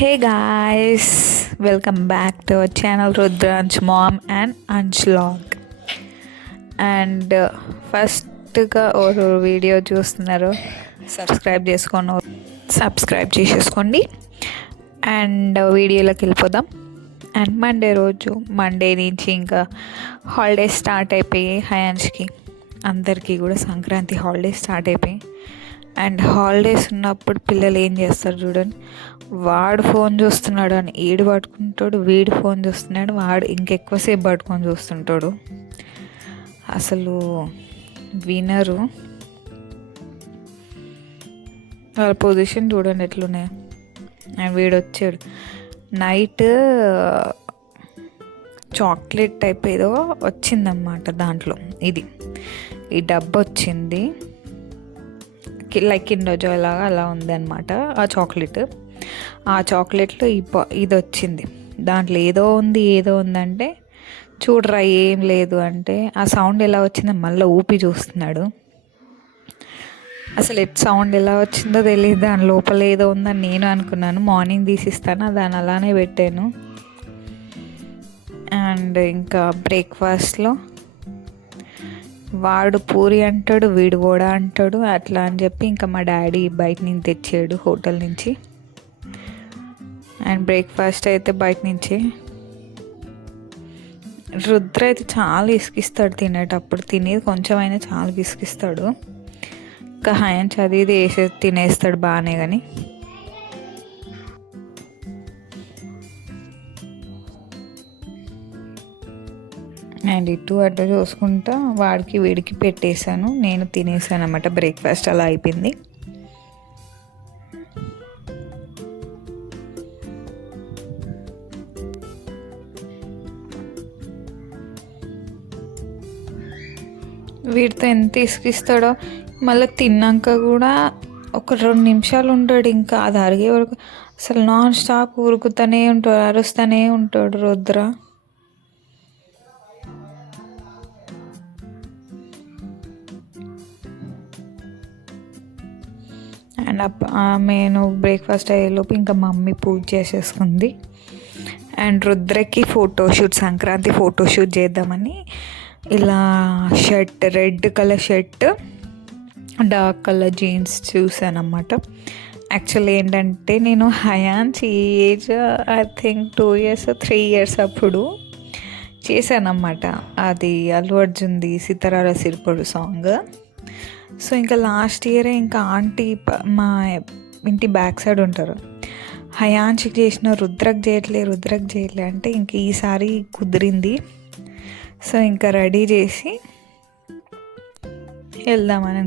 Hey guys, welcome back to our channel Rudransh Mom and Anshvlog. And ఫస్ట్గా ఒక video చూస్తున్నారు, subscribe చేసేసుకోండి. And వీడియోలోకి వెళ్ళిపోదాం. అండ్ మండే నుంచి ఇంకా హాలిడేస్ స్టార్ట్ అయిపోయాయి. హయాన్స్కి అందరికీ కూడా సంక్రాంతి హాలిడేస్ స్టార్ట్ అయిపోయాయి. అండ్ హాలిడేస్ ఉన్నప్పుడు పిల్లలు ఏం చేస్తారు చూడండి, వాడు ఫోన్ చూస్తున్నాడు అని ఈడు పట్టుకుంటాడు, వీడు ఫోన్ చూస్తున్నాడు, వాడు ఇంకెక్కువసేపు పట్టుకొని చూస్తుంటాడు. అసలు వినరు. వాళ్ళ పొజిషన్ చూడండి ఎట్లున్నాయి. అండ్ వీడు వచ్చాడు నైట్ చాక్లెట్ టైప్ ఏదో వచ్చిందన్నమాట. దాంట్లో ఈ డబ్బు వచ్చింది, లైక్ కిండర్ జాయ్ లాగా అలా ఉంది అనమాట ఆ చాక్లెట్లో ఇది వచ్చింది. దాంట్లో ఏదో ఉందంటే చూడరా ఏం లేదు అంటే ఆ సౌండ్ ఎలా వచ్చిందో మళ్ళీ ఊపి చూస్తున్నాడు. అసలు సౌండ్ ఎలా వచ్చిందో తెలియదు, దాని లోపల ఏదో ఉందని నేను అనుకున్నాను. మార్నింగ్ తీసిస్తాను, దాన్ని అలానే పెట్టాను. అండ్ ఇంకా బ్రేక్ఫాస్ట్లో వాడు పూరి అంటాడు, వీడు వడ అంటాడు. అట్లా అని చెప్పి ఇంకా మా డాడీ బయట నుంచి తెచ్చాడు, హోటల్ నుంచి. అండ్ బ్రేక్ఫాస్ట్ అయితే బయట నుంచే. రుద్ర అయితే చాలా విసిగిస్తాడు తినేటప్పుడు, తినేది కొంచెం అయినా చాలా విసిగిస్తాడు. ఇంకా హయాన్ చదివి వేసి తినేస్తాడు బాగానే. కానీ అండ్ ఇటు అటు చూసుకుంటా వాడికి వీడికి పెట్టేశాను, నేను తినేసాను అన్నమాట. బ్రేక్ఫాస్ట్ అలా అయిపోయింది. వీడితో ఎంత ఇసుకిస్తాడో. మళ్ళీ తిన్నాక కూడా ఒక 2 నిమిషాలు ఉంటాడు, ఇంకా అది అరిగే వరకు అసలు నాన్ స్టాప్ ఉరుకుతూనే ఉంటాడు, అరుస్తూనే ఉంటాడు రుద్ర. అండ్ నేను బ్రేక్ఫాస్ట్ అయ్యేలోపు ఇంకా మమ్మీ పూజ చేసేసుకుంది. అండ్ రుద్రకి సంక్రాంతి ఫోటోషూట్ చేద్దామని ఇలా red colour shirt, dark colour jeans చూసానమాట. యాక్చువల్లీ ఏంటంటే నేను హయాన్స్ age I think 2 years 3 years అప్పుడు చేశానన్నమాట. అది అల్లు అర్జున్ది సితారాల సిరిపొడు సాంగ్. సో ఇంకా లాస్ట్ ఇయరే ఇంకా ఆంటీ మా ఇంటి బ్యాక్ సైడ్ ఉంటారు, హయాన్షికి చేసిన రుద్రకి చేయట్లే అంటే ఇంక ఈసారి కుదిరింది. సో ఇంకా రెడీ చేసి వెళ్దామని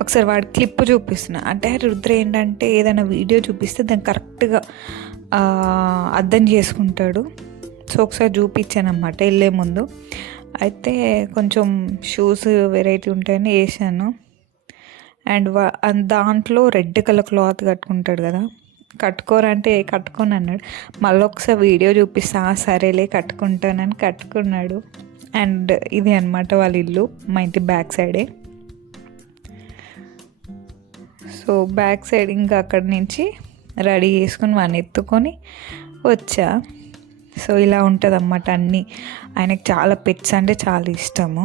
ఒకసారి వాడి క్లిప్ చూపిస్తున్నా. అంటే రుద్ర ఏంటంటే ఏదైనా వీడియో చూపిస్తే దాన్ని కరెక్ట్గా అర్థం చేసుకుంటాడు. సో ఒకసారి చూపించాను వెళ్ళే ముందు. అయితే కొంచెం షూస్ వెరైటీ ఉంటాయని వేసాను. అండ్ దాంట్లో రెడ్ కలర్ క్లాత్ కట్టుకుంటాడు కదా, కట్టుకోరంటే కట్టుకొని అన్నాడు. మళ్ళీ ఒకసారి వీడియో చూపిస్తా, సరేలే కట్టుకుంటానని కట్టుకున్నాడు. అండ్ ఇది అనమాట వాళ్ళ ఇల్లు, మా ఇంటి బ్యాక్ సైడే. సో బ్యాక్ సైడ్ ఇంకా అక్కడి నుంచి రెడీ చేసుకుని వాడిని ఎత్తుకొని వచ్చా. సో ఇలా ఉంటుంది అన్నమాట అన్నీ. ఆయనకు చాలా పెట్స్ అంటే చాలా ఇష్టము.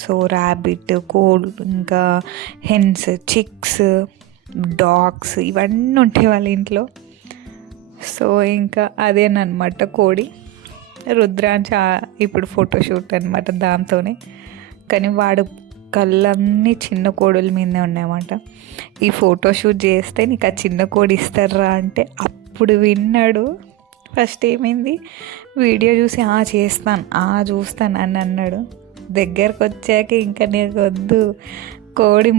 సో ర్యాబిట్, కోడ్, ఇంకా హెన్స్, చిక్స్, డాగ్స్ ఇవన్నీ ఉంటాయి వాళ్ళ ఇంట్లో. సో ఇంకా అదేనమాట కోడి. రుద్రాంశ ఇప్పుడు ఫోటోషూట్ అనమాట దాంతోనే. కానీ వాడు కళ్ళన్నీ చిన్న కోడుల మీదనే ఉన్నాయన్నమాట. ఈ ఫోటోషూట్ చేస్తే నీకు ఆ చిన్న కోడి ఇస్తారా అంటే అప్పుడు విన్నాడు. ఫస్ట్ ఏమైంది, వీడియో చూసి చూస్తాను అని అన్నాడు. దగ్గరకు వచ్చాక ఇంకా నీకు వద్దు, కోడి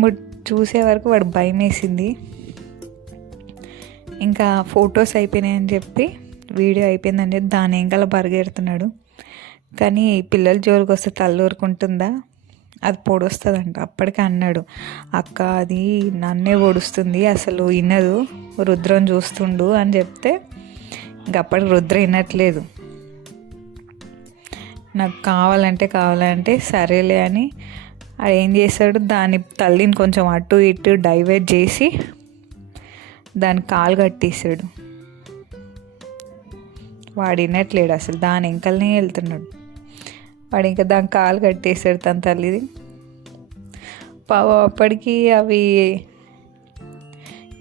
చూసే వరకు వాడు భయం వేసింది. ఇంకా ఫొటోస్ అయిపోయినాయని చెప్పి వీడియో అయిపోయిందని చెప్పి దాని వెనకాల పరిగెడుతున్నాడు. కానీ పిల్లల జోలికి వస్తే తల్లూరుకుంటుందా, అది పొడుస్తుందంట. అప్పటికే అన్నాడు, అక్క అది నన్నే పొడుస్తుంది, అసలు వినదు, రుద్రం చూస్తుండు అని చెప్తే ఇంక అప్పటికి రుద్ర వినట్లేదు. నాకు కావాలంటే సరేలే అని అది ఏం చేశాడు, దాని తల్లిని కొంచెం అటు ఇటు డైవర్ట్ చేసి దానికి కాలు కట్టేసాడు. వాడు వినట్లేడు అసలు, దాని వెంకలనే వెళ్తున్నాడు. వాడు ఇంకా దాని కాలు కట్టేశాడు తన తల్లిది. అప్పటికి అవి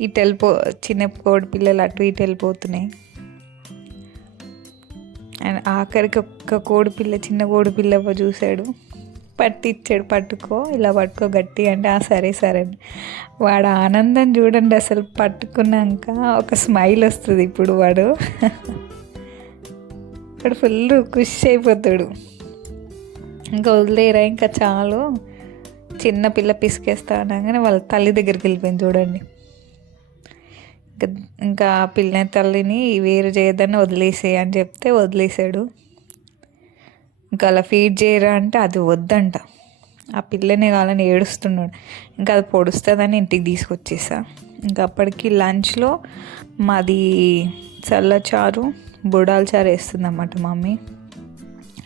ఇటు చిన్న కోడి పిల్లలు అటు ఇటు వెళ్ళిపోతున్నాయి. అండ్ ఆఖరికి ఒక్క కోడిపిల్ల, చిన్న కోడిపిల్ల చూశాడు, పట్టిచ్చాడు, పట్టుకో ఇలా పట్టుకో గట్టి అంటే సరే సరే. వాడు ఆనందం చూడండి అసలు, పట్టుకున్నాక ఒక స్మైల్ వస్తుంది. ఇప్పుడు వాడు ఫుల్ ఖుషి అయిపోతాడు. ఇంకా వదిలేరా ఇంకా చాలు, చిన్న పిల్ల పిసికేస్తా అనగానే వాళ్ళ తల్లి దగ్గరికి వెళ్ళిపోయింది చూడండి. ఇంకా పిల్ల తల్లిని వేరు చేయొద్దని వదిలేసే అని చెప్తే వదిలేసాడు. ఇంకా అలా ఫీడ్ చేయరా అంటే అది వద్దంట, ఆ పిల్లనే కావాలని ఏడుస్తున్నాడు. ఇంకా అది పొడుస్తుందని ఇంటికి తీసుకొచ్చేసా. ఇంకా అప్పటికి లంచ్లో మాది చల్లచారు, బుడాల చారు వేస్తుంది అన్నమాట మమ్మీ.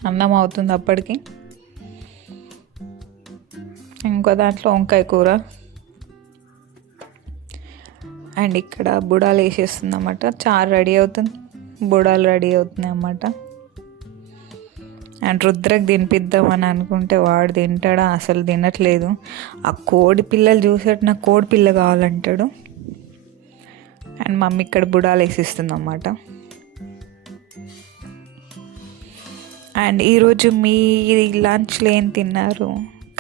అన్నం అవుతుంది అప్పటికి. ఇంకో దాంట్లో వంకాయ కూర. అండ్ ఇక్కడ బుడాలు వేసేస్తుంది అన్నమాట. చారు రెడీ అవుతుంది, బుడాలు రెడీ అవుతున్నాయి అన్నమాట. అండ్ రుద్రకు తినిపిద్దామని అనుకుంటే వాడు తింటాడా, అసలు తినట్లేదు. ఆ కోడి పిల్లలు చూసేట్టు నాకు కోడి పిల్ల కావాలంటాడు. అండ్ మమ్మీ ఇక్కడ బుడాలు వేసిస్తుంది అన్నమాట. అండ్ ఈరోజు మీ లంచ్లో ఏం తిన్నారు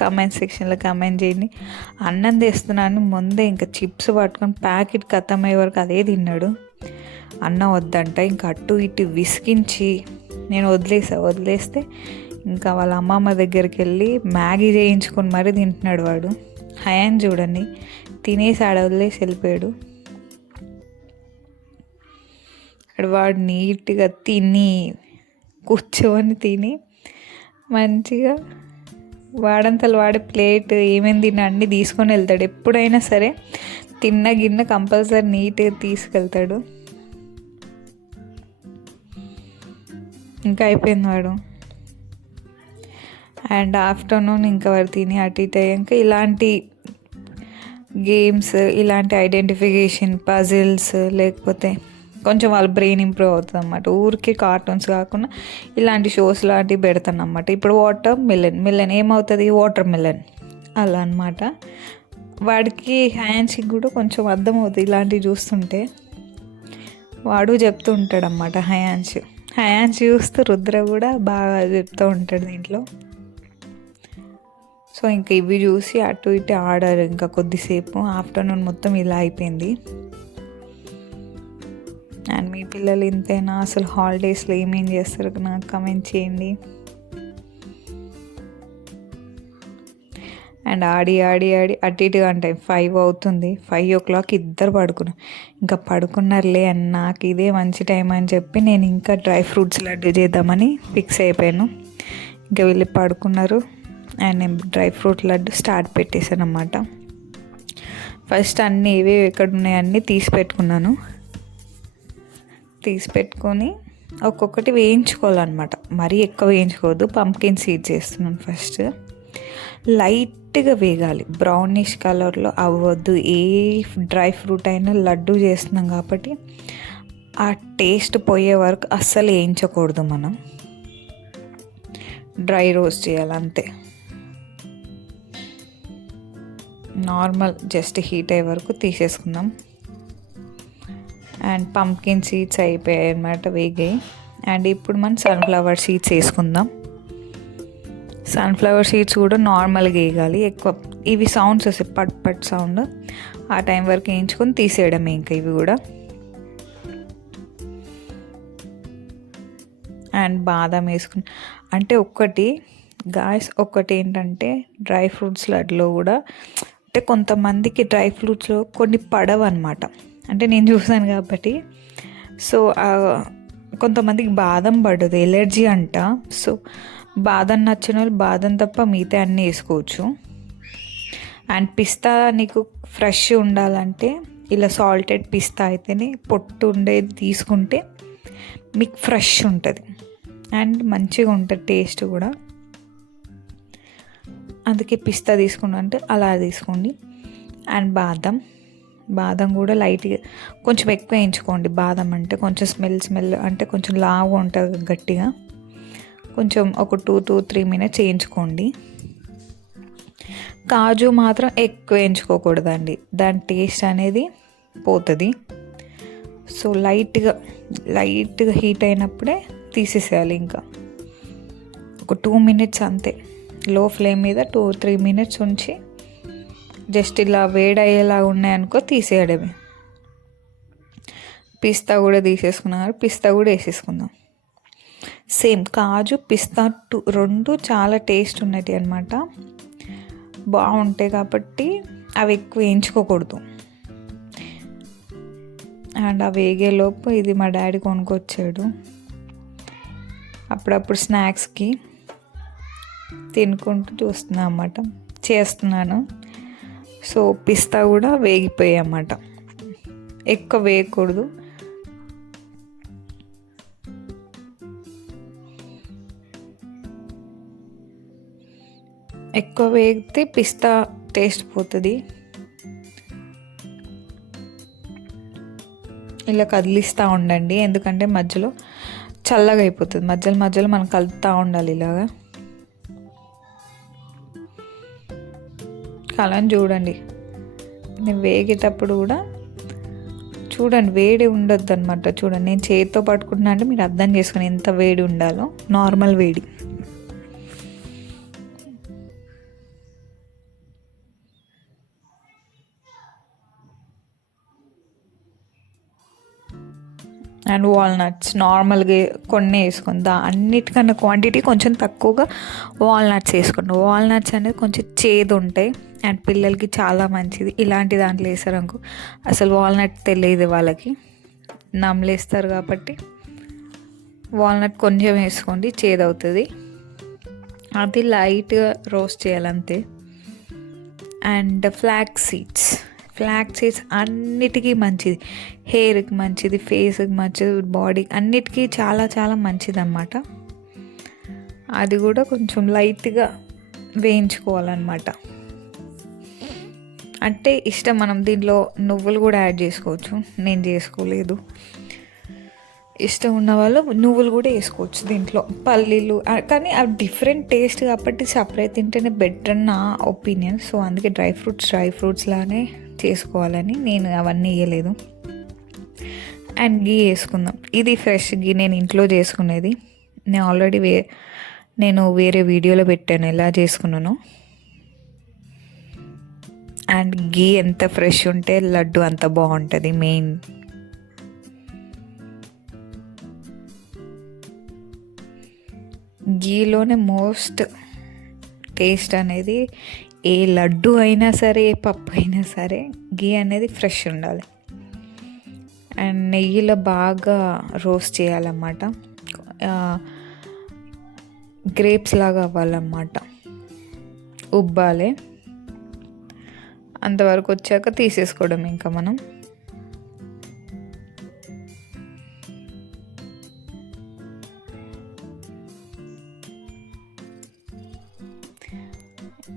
కామెంట్ సెక్షన్లో కామెంట్ చేయండి. అన్నం తెస్తున్నాను ముందే ఇంకా చిప్స్ పట్టుకొని ప్యాకెట్ ఖతమయ్యే వరకు అదే తిన్నాడు. అన్నం వద్దంట, ఇంకా అటు ఇటు విసిగించి నేను వదిలేస్తే ఇంకా వాళ్ళ అమ్మమ్మ దగ్గరికి వెళ్ళి మ్యాగీ చేయించుకొని మరీ తింటున్నాడు వాడు. హయాన్ చూడండి, తినేసి ఆడ వదిలేసి వెళ్ళిపోయాడు. వాడు నీట్గా తిని కూర్చొని తిని మంచిగా వాడంతలు వాడే ప్లేట్ ఏమేమి తిన్నా అన్నీ తీసుకొని వెళ్తాడు. ఎప్పుడైనా సరే తిన్న గిన్నె కంపల్సరీ నీట్గా తీసుకెళ్తాడు. ఇంకా అయిపోయింది వాడు. అండ్ ఆఫ్టర్నూన్ ఇంకా వాడు తిని అటు ఇటు అయ్యాక ఇలాంటి గేమ్స్, ఇలాంటి ఐడెంటిఫికేషన్ పజిల్స్, లేకపోతే కొంచెం వాళ్ళ బ్రెయిన్ ఇంప్రూవ్ అవుతుంది అన్నమాట. ఊరికి కార్టూన్స్ కాకుండా ఇలాంటి షోస్ లాంటివి పెడతాను అన్నమాట. ఇప్పుడు వాటర్ మిలన్ ఏమవుతుంది, వాటర్ మిలన్ అలా అనమాట. వాడికి హ్యాండ్స్కి కూడా కొంచెం అర్థమవుతుంది ఇలాంటివి చూస్తుంటే. వాడు చెప్తూ ఉంటాడు అన్నమాట. హ్యాండ్స్ చూస్తూ రుద్ర కూడా బాగా చెప్తూ ఉంటాడు దీంట్లో. సో ఇంకా ఇవి చూసి అటు ఇటు ఆడారు ఇంకా కొద్దిసేపు. ఆఫ్టర్నూన్ మొత్తం ఇలా అయిపోయింది. అండ్ మీ పిల్లలు ఇంతేనా, అసలు హాలిడేస్లో ఏమేం చేస్తారు నాకు కమెంట్ చేయండి. అండ్ ఆడి అటు ఇటుగా అంటే 5 అవుతుంది. 5 o'clock ఇద్దరు పడుకున్నారు. ఇంకా పడుకున్నారులే అని నాకు ఇదే మంచి టైం అని చెప్పి నేను ఇంకా డ్రై ఫ్రూట్స్ లడ్డు చేద్దామని ఫిక్స్ అయిపోయాను. ఇంకా వెళ్ళి పడుకున్నారు. అండ్ నేను డ్రై ఫ్రూట్ లడ్డు స్టార్ట్ పెట్టేశాను అన్నమాట. ఫస్ట్ అన్నీ ఏవేవి ఎక్కడ ఉన్నాయి అన్నీ తీసి పెట్టుకొని ఒక్కొక్కటి వేయించుకోవాలన్నమాట. మరీ ఎక్కువ వేయించుకోవద్దు. పంప్కిన్ సీడ్స్ వేస్తున్నాను ఫస్ట్. లైట్గా వేగాలి, బ్రౌనిష్ కలర్లో అవ్వద్దు. ఏ డ్రై ఫ్రూట్ అయినా లడ్డు చేస్తున్నాం కాబట్టి ఆ టేస్ట్ పోయే వరకు అస్సలు వేయించకూడదు. మనం డ్రై రోస్ట్ చేయాలి అంతే. నార్మల్ జస్ట్ హీట్ అయ్యే వరకు తీసేసుకుందాం. అండ్ పంప్కిన్ సీడ్స్ అయిపోయాయి అన్నమాట, వేగాయి. అండ్ ఇప్పుడు మనం సన్ఫ్లవర్ సీడ్స్ వేసుకుందాం. సన్ఫ్లవర్ సీడ్స్ కూడా నార్మల్గా వేయాలి. ఎక్కువ ఇవి సౌండ్స్ వస్తాయి, పట్ సౌండ్. ఆ టైం వరకు వేయించుకొని తీసేయడమే ఇంకా ఇవి కూడా. అండ్ బాదం వేసుకుని అంటే ఒక్కటి ఏంటంటే డ్రై ఫ్రూట్స్ లడ్లో కూడా అంటే కొంతమందికి డ్రై ఫ్రూట్స్లో కొన్ని పడవు అనమాట. అంటే నేను చూసాను కాబట్టి. సో కొంతమందికి బాదం పడదు, ఎలర్జీ అంట. సో బాదం నచ్చిన వాళ్ళు బాదం తప్ప మిగతా అన్నీ వేసుకోవచ్చు. అండ్ పిస్తా నీకు ఫ్రెష్ ఉండాలంటే ఇలా సాల్టెడ్ పిస్తా అయితేనే, పొట్టు ఉండేది తీసుకుంటే మీకు ఫ్రెష్ ఉంటుంది అండ్ మంచిగా ఉంటుంది టేస్ట్ కూడా. అందుకే పిస్తా తీసుకున్నా అంటే అలా తీసుకోండి. అండ్ బాదం కూడా లైట్గా కొంచెం ఎక్కువ వేయించుకోండి. బాదం అంటే కొంచెం స్మెల్ అంటే కొంచెం లావు ఉంటుంది గట్టిగా, కొంచెం ఒక 2-3 మినిట్స్ వేయించుకోండి. కాజు మాత్రం ఎక్కువ వేయించుకోకూడదండి, దాని టేస్ట్ అనేది పోతుంది. సో లైట్గా హీట్ అయినప్పుడే తీసేసేయాలి. ఇంకా ఒక 2 మినిట్స్ అంతే, లో ఫ్లేమ్ మీద 2-3 మినిట్స్ ఉంచి జస్ట్ ఇలా వేడయ్యేలా ఉన్నాయనుకో తీసేయడమే. పిస్తా కూడా తీసేసుకున్నాం, పిస్తా కూడా వేసేసుకుందాం. సేమ్ కాజు పిస్తా రెండు చాలా టేస్ట్ ఉన్నది అనమాట, బాగుంటాయి. కాబట్టి అవి ఎక్కువ వేయించుకోకూడదు. అండ్ ఆ వేగేలోపు ఇది మా డాడీ కొనుక్కొచ్చాడు, అప్పుడప్పుడు స్నాక్స్కి తినుకుంటూ చూస్తున్నాను అన్నమాట, చేస్తున్నాను. సో పిస్తా కూడా వేగిపోయాయి అన్నమాట, ఎక్కువ వేయకూడదు. ఎక్కువ వేగితే పిస్తా టేస్ట్ పోతుంది. ఇలా కదిలిస్తూ ఉండండి, ఎందుకంటే మధ్యలో చల్లగా అయిపోతుంది. మధ్యలో మనం కలుపుతూ ఉండాలి ఇలాగా. కలని చూడండి, నేను వేగేటప్పుడు కూడా చూడండి, వేడి ఉండొద్దు అనమాట. చూడండి, నేను చేతితో పట్టుకుంటున్నా అంటే మీరు అర్థం చేసుకుని ఎంత వేడి ఉండాలో, నార్మల్ వేడి. అండ్ వాల్నట్స్ నార్మల్గా కొన్ని వేసుకుందా, అన్నిటికన్నా క్వాంటిటీ కొంచెం తక్కువగా వాల్నట్స్ వేసుకోండి. వాల్నట్స్ అనేది కొంచెం చేదు ఉంటాయి అండ్ పిల్లలకి చాలా మంచిది. ఇలాంటి దాంట్లో వేసారనుకో అసలు వాల్నట్ తెలియదు వాళ్ళకి, నమ్మలేస్తారు. కాబట్టి వాల్నట్ కొంచెం వేసుకోండి, చేదు అవుతుంది. అది లైట్గా రోస్ట్ చేయాలంతే. అండ్ ఫ్లాక్స్ సీడ్స్ అన్నిటికీ మంచిది, హెయిర్కి మంచిది, ఫేస్కి మంచిది, బాడీకి అన్నిటికీ చాలా చాలా మంచిది అన్నమాట. అది కూడా కొంచెం లైట్గా వేయించుకోవాలన్నమాట. అంటే ఇష్టం, మనం దీంట్లో నువ్వులు కూడా యాడ్ చేసుకోవచ్చు, నేను చేసుకోలేదు. ఇష్టం ఉన్న వాళ్ళు నువ్వులు కూడా వేసుకోవచ్చు దీంట్లో, పల్లీలు. కానీ అవి డిఫరెంట్ టేస్ట్ కాబట్టి సపరేట్ తింటేనే బెటర్ అని నా ఒపీనియన్. సో అందుకే డ్రై ఫ్రూట్స్ లానే చేసుకోవాలని నేను అవన్నీ వేయలేదు. అండ్ గీ వేసుకుందాం. ఇది ఫ్రెష్ గీ, నేను ఇంట్లో చేసుకునేది. నేను ఆల్రెడీ నేను వేరే వీడియోలో పెట్టాను ఎలా చేసుకున్నాను. అండ్ గీ ఎంత ఫ్రెష్ ఉంటే లడ్డు అంత బాగుంటుంది. మెయిన్ గీలోనే మోస్ట్ టేస్ట్ అనేది, ఏ లడ్డు అయినా సరే, ఏ పప్పు అయినా సరే గీ అనేది ఫ్రెష్ ఉండాలి. అండ్ నెయ్యిలో బాగా రోస్ట్ చేయాలన్నమాట, గ్రేప్స్ లాగా అవ్వాలన్నమాట, ఉబ్బాలి. అంతవరకు వచ్చాక తీసేసుకోవడం ఇంకా మనం.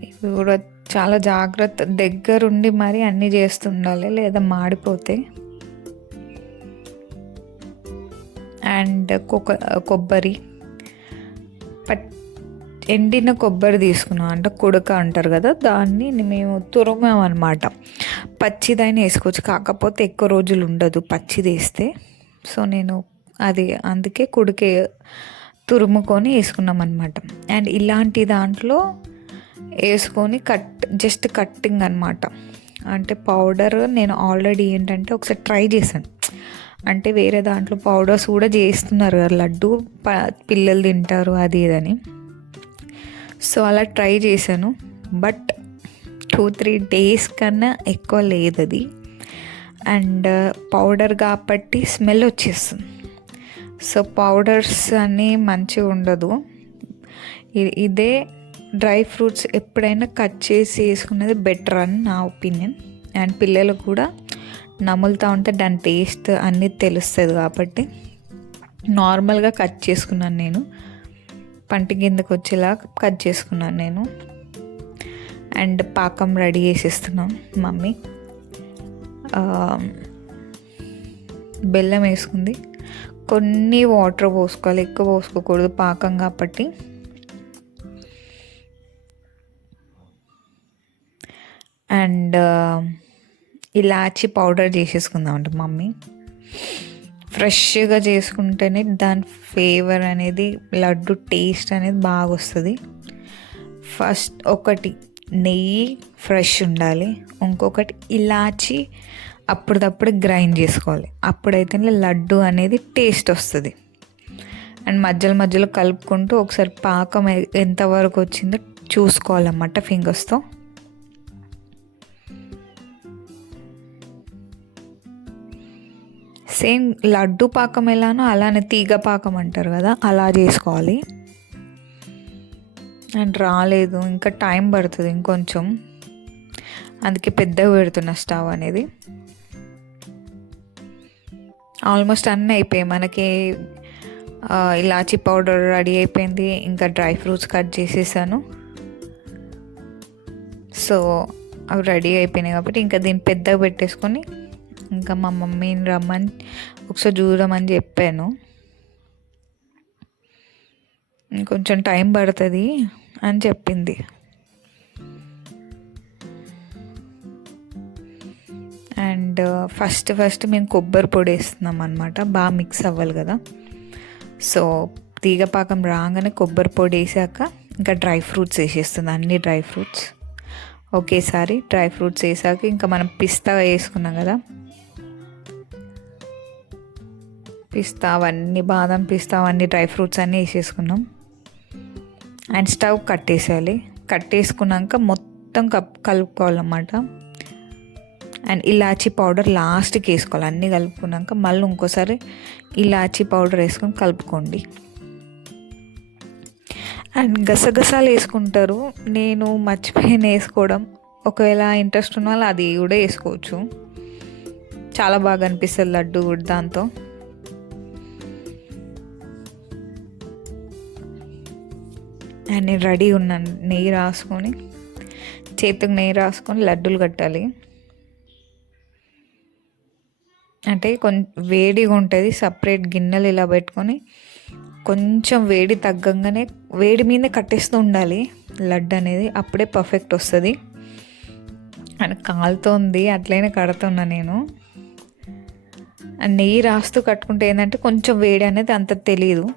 ఇవి కూడా చాలా జాగ్రత్త, దగ్గరుండి మరి అన్నీ చేస్తుండాలి, లేదా మాడిపోతే. అండ్ కొబ్బరి ఎండిన కొబ్బరి తీసుకున్నాం, అంటే కుడక అంటారు కదా, దాన్ని మేము తురిమామన్నమాట. పచ్చిదైనా వేసుకోవచ్చు, కాకపోతే ఎక్కువ రోజులు ఉండదు పచ్చిది వేస్తే. సో నేను అది అందుకే కుడికే తురుముకొని వేసుకున్నాం అనమాట. అండ్ ఇలాంటి దాంట్లో వేసుకొని జస్ట్ కట్టింగ్ అనమాట. అంటే పౌడర్ నేను ఆల్రెడీ ఏంటంటే ఒకసారి ట్రై చేశాను, అంటే వేరే దాంట్లో పౌడర్స్ కూడా చేస్తున్నారు కదా లడ్డు, పిల్లలు తింటారు అది ఇదని. సో అలా ట్రై చేశాను, బట్ 2-3 డేస్ కన్నా ఎక్కువ లేదు అది. అండ్ పౌడర్ కాబట్టి స్మెల్ వచ్చేస్తుంది. సో పౌడర్స్ అన్నీ మంచిగా ఉండదు. ఇదే డ్రై ఫ్రూట్స్ ఎప్పుడైనా కట్ చేసి వేసుకునేది బెటర్ అని నా ఒపీనియన్. అండ్ పిల్లలకు కూడా నములుతూ ఉంటే దాని టేస్ట్ అన్నీ తెలుస్తుంది. కాబట్టి నార్మల్గా కట్ చేసుకున్నాను నేను, పంటి కిందకు వచ్చేలా కట్ చేసుకున్నాను నేను. అండ్ పాకం రెడీ చేసేస్తున్నాం మమ్మీ. బెల్లం వేసుకుంది. కొన్ని వాటర్ పోసుకోవాలి, ఎక్కువ పోసుకోకూడదు పాకం కాబట్టి. అండ్ ఇలాచి పౌడర్ చేసేసుకుందామంట మమ్మీ. ఫ్రెష్గా చేసుకుంటేనే దాని ఫ్లేవర్ అనేది, లడ్డు టేస్ట్ అనేది బాగా వస్తుంది. ఫస్ట్ ఒకటి నెయ్యి ఫ్రెష్ ఉండాలి, ఇంకొకటి ఇలాచి అప్పటిదప్పుడు గ్రైండ్ చేసుకోవాలి, అప్పుడైతేనే లడ్డు అనేది టేస్ట్ వస్తుంది. అండ్ మధ్యలో కలుపుకుంటూ ఒకసారి పాకం ఎంతవరకు వచ్చిందో చూసుకోవాలన్నమాట ఫింగర్స్తో. సేమ్ లడ్డు పాకం ఎలానో అలానే తీగ పాకం అంటారు కదా, అలా చేసుకోవాలి. అండ్ రాలేదు, ఇంకా టైం పడుతుంది ఇంకొంచెం, అందుకే పెద్దగా పెడుతున్న స్టవ్ అనేది. ఆల్మోస్ట్ అన్నీ అయిపోయాయి మనకి. ఇలాచీ పౌడర్ రెడీ అయిపోయింది, ఇంకా డ్రై ఫ్రూట్స్ కట్ చేసేసాను. సో అవి రెడీ అయిపోయినాయి కాబట్టి ఇంకా దీన్ని పెద్దగా పెట్టేసుకొని ఇంకా మా మమ్మీని రమ్మని ఒకసారి చూడమని చెప్పాను. ఇంకొంచెం టైం పడుతుంది అని చెప్పింది. అండ్ ఫస్ట్ మేము కొబ్బరి పొడి వేస్తున్నాం అనమాట, బాగా మిక్స్ అవ్వాలి కదా. సో తీగపాకం రాగానే కొబ్బరి పొడి వేసాక ఇంకా డ్రై ఫ్రూట్స్ వేసేస్తుంది, అన్ని డ్రై ఫ్రూట్స్ ఒకేసారి. డ్రై ఫ్రూట్స్ వేసాక ఇంకా మనం పిస్తా వేసుకున్నాం కదా, పిస్తా అవన్నీ, బాదం పిస్తా అవన్నీ డ్రై ఫ్రూట్స్ అన్నీ వేసేసుకున్నాం. అండ్ స్టవ్ కట్టేసేయాలి, కట్టేసుకున్నాక మొత్తం కలుపుకోవాలన్నమాట. అండ్ ఇలాచీ పౌడర్ లాస్ట్కి వేసుకోవాలి, అన్నీ కలుపుకున్నాక మళ్ళీ ఇంకోసారి ఇలాచీ పౌడర్ వేసుకొని కలుపుకోండి. అండ్ గసగసాలు వేసుకుంటారు, నేను మర్చిపోయిన వేసుకోవడం. ఒకవేళ ఇంట్రెస్ట్ ఉన్న వాళ్ళు అది కూడా వేసుకోవచ్చు, చాలా బాగా అనిపిస్తుంది లడ్డు కూడా దాంతో. అండ్ నేను రెడీ ఉన్నాను, నెయ్యి రాసుకొని, చేతికి నెయ్యి రాసుకొని లడ్డూలు కట్టాలి. అంటే కొంచెం వేడిగా ఉంటుంది, సపరేట్ గిన్నెలు ఇలా పెట్టుకొని కొంచెం వేడి తగ్గంగానే వేడి మీదే కట్టేస్తూ ఉండాలి లడ్డు అనేది, అప్పుడే పర్ఫెక్ట్ వస్తుంది. అండ్ కాలుతోంది, అట్లయినా కడుతున్నా నేను. అండ్ నెయ్యి రాస్తూ కట్టుకుంటే ఏంటంటే కొంచెం వేడి అనేది అంత తెలియదు,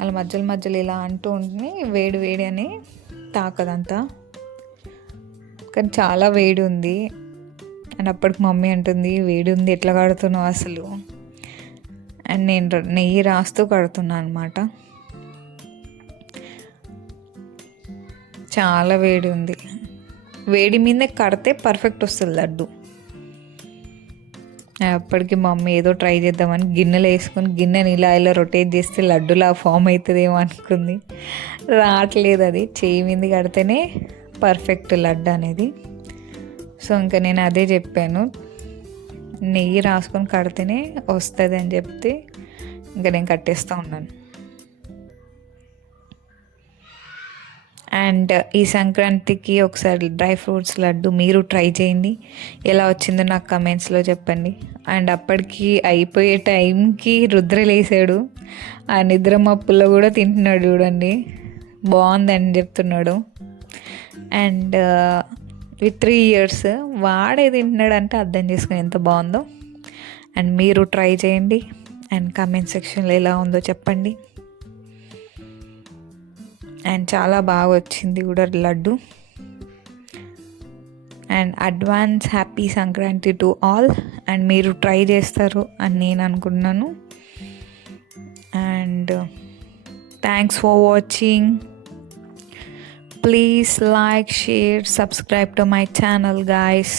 అలా మధ్యలో ఇలా అంటూ ఉంటుంది, వేడి అని తాకదంతా. కానీ చాలా వేడి ఉంది. అండ్ అప్పటికి మమ్మీ అంటుంది, వేడి ఉంది ఎట్లా కడుతున్నావు అసలు. అండ్ నేను నెయ్యి రాస్తూ కడుతున్నాను అనమాట. చాలా వేడి ఉంది, వేడి మీదే కడితే పర్ఫెక్ట్ వస్తుంది లడ్డు. అప్పటికి మమ్మీ ఏదో ట్రై చేద్దామని గిన్నెలో వేసుకొని గిన్నెని ఇలా రొటేట్ చేస్తే లడ్డులా ఫామ్ అవుతుందేమో అనుకుంది, రావట్లేదు. అది చేయి మీద కడితేనే పర్ఫెక్ట్ లడ్డు అనేది. సో ఇంకా నేను అదే చెప్పాను, నెయ్యి రాసుకొని కడితేనే వస్తుంది అని చెప్తే ఇంకా నేను కట్టేస్తూ ఉన్నాను. అండ్ ఈ సంక్రాంతికి ఒకసారి డ్రై ఫ్రూట్స్ లడ్డు మీరు ట్రై చేయండి, ఎలా వచ్చిందో నాకు కమెంట్స్లో చెప్పండి. అండ్ అప్పటికి అయిపోయే టైంకి రుద్ర లేసాడు, ఆ నిద్ర మప్పుల్లో కూడా తింటున్నాడు చూడండి, బాగుందని చెప్తున్నాడు. అండ్ విత్ 3 years వాడే తింటున్నాడు అంటే అర్థం చేసుకుని ఎంత బాగుందో. అండ్ మీరు ట్రై చేయండి అండ్ కామెంట్ సెక్షన్లో ఎలా ఉందో చెప్పండి. అండ్ చాలా బాగా వచ్చింది కూడా laddu. And advance happy Sankranti to all. And మీరు ట్రై చేస్తారు అని నేను అనుకుంటున్నాను. And thanks for watching. Please like, share, subscribe to my channel, guys.